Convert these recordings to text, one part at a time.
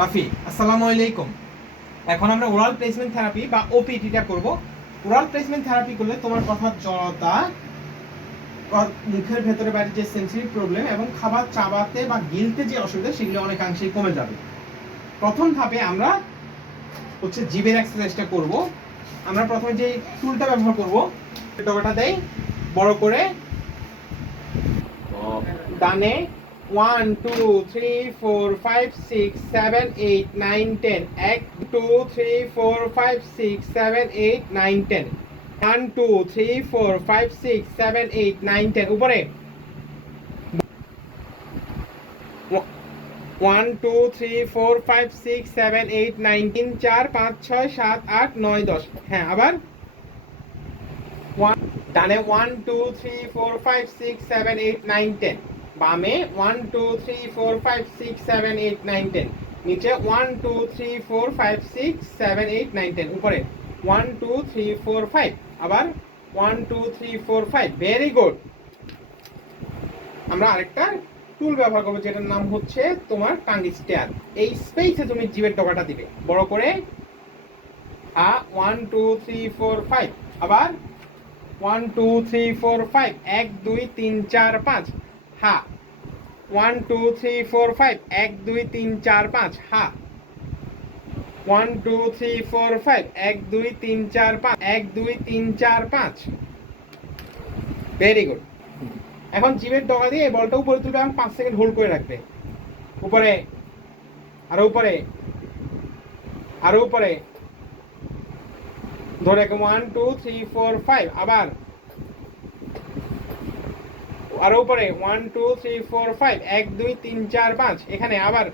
রাফি, আসসালামু আলাইকুম। এখন আমরা ওরাল প্লেসমেন্ট থেরাপি বা ওপিটিটা করব। ওরাল প্লেসমেন্ট থেরাপি করলে তোমার কথার জড়তা, মুখের ভেতরে বাইরে যে সেন্সরি প্রবলেম এবং খাবার চাবাতে বা গিলতে যে অসুবিধা সেগুলো অনেকাংশেই কমে যাবে। প্রথম ধাপে আমরা জিভের এক্সারসাইজটা করব। আমরা প্রথমে যে টুলটা ব্যবহার করব, ডগাটা দেই বড় করে, ডানে 1 2 3 4 5 6 7 8 9 10 1 2 3 4 5 6 7 8 9 10 1 2 3 4 5 6 7 8 9 10 উপরে 1 2 3 4 5 6 7 8 9 3 4 5 6 7 8 9 10। হ্যাঁ, আবার ডানে 1 2 3 4 5 6 7 8 9 10, বামে 1 2 3 4 5 6 7 8 9 10, নিচে 1 2 3 4 5 6 7 8 9 10, উপরে 1 2 3 4 5, আবার 1 2 3 4 5। Very good. আমরা আরেকটা টুল ব্যবহার করবো যেটার নাম হচ্ছে তোমার টাং স্টেয়ার। এই স্পেসে তুমি জিভের ডগাটা দিবে বড় করে, 1 2 3 4 5, আবার 1 2 3 4 5, 1 2 3 4 5, হা 1 2 3 4 5, 1 2 3 4 5, হা 1 2 3 4 5, 1 2 3 4 5, 1 2 3 4 5। Very good. এখন জিভের ডগা দিয়ে এই বলটা উপরে তুলবে এবং 5 সেকেন্ড হোল্ড করে রাখবে। উপরে, আরো উপরে, আরো উপরে, ধরে 1 2 3 4 5, আবার আরো উপরে 1 2 3 4 5, 1 2 3 4 5, এখানে আবার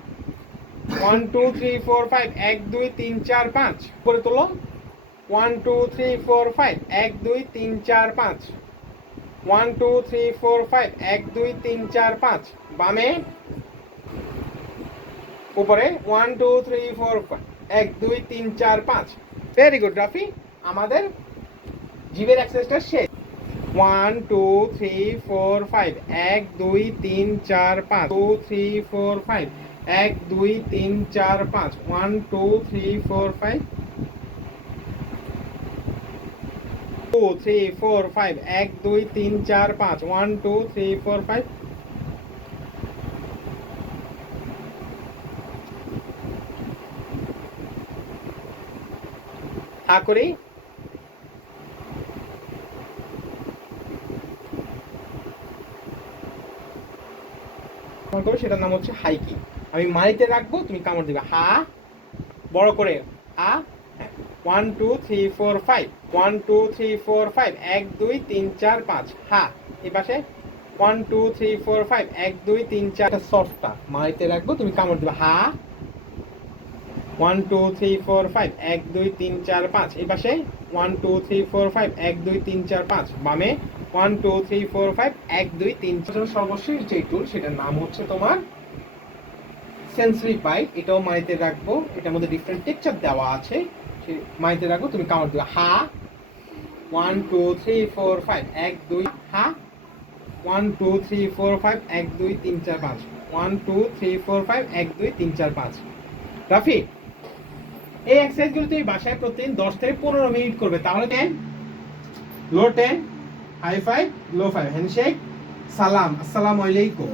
1 2 3 4 5, 1 2 3 4 5, উপরে তোলো 1 2 3 4 5, 1 2 3 4 5, 1 2 3 4 5, 1 2 3 4 5, বামে উপরে 1 2 3 4 5, 1 2 3 4 5। ভেরি গুড রাফি, আমাদের জিভের এক্সারসাইজটা শেষ। 1 2 3 4 5, 1 2 3 4 5, 2 3 4 5, 1 2 3 4 5, 1 2 3 4 5, 2 3 4 5, 1 2 3 4 5, 1 2 3 4 5। হা করি, সেটার নাম হচ্ছে হাইকি। আমি মারিতে রাখবো, তুমি কামড় দিবে। হা বড় করে, হা 1 2 3 4 5, 1 2 3 4 5, 1 2 3 4 5, হা এই পাশে 1 2 3 4 5, 1 2 3 4। সফটটা মারিতে রাখবো, তুমি কামড় দিবে। হা 1 2 3 4 5, 1 2 3 4 5, এই পাশে 1 2 3 4 5, 1 2 3 4 5, বামে 1 2 3 4 5, 1 2 3 4। সর্বশেষ যে টুল সেটার নাম হচ্ছে তোমার সেন্সরি বাইট। এটাও মাইতে রাখবো, এটার মধ্যে ডিফারেন্ট টেক্সচার দেওয়া আছে, মাইতে রাখবো, তুমি কামড় দিবে। হা 1 2 3 4 5, 1 2, হা 1 2 3 4 5, 1 2 3 4 5, 1 2 3 4 5, 1 2 3 4 5। রাফি, এই এক্সারসাইজগুলো তুমি বাসায় প্রতিদিন 10 থেকে 15 মিনিট করবে, তাহলে 10 লো 10 হাই 5 লো 5 হ্যান্ডশেক সালাম আসসালামু আলাইকুম।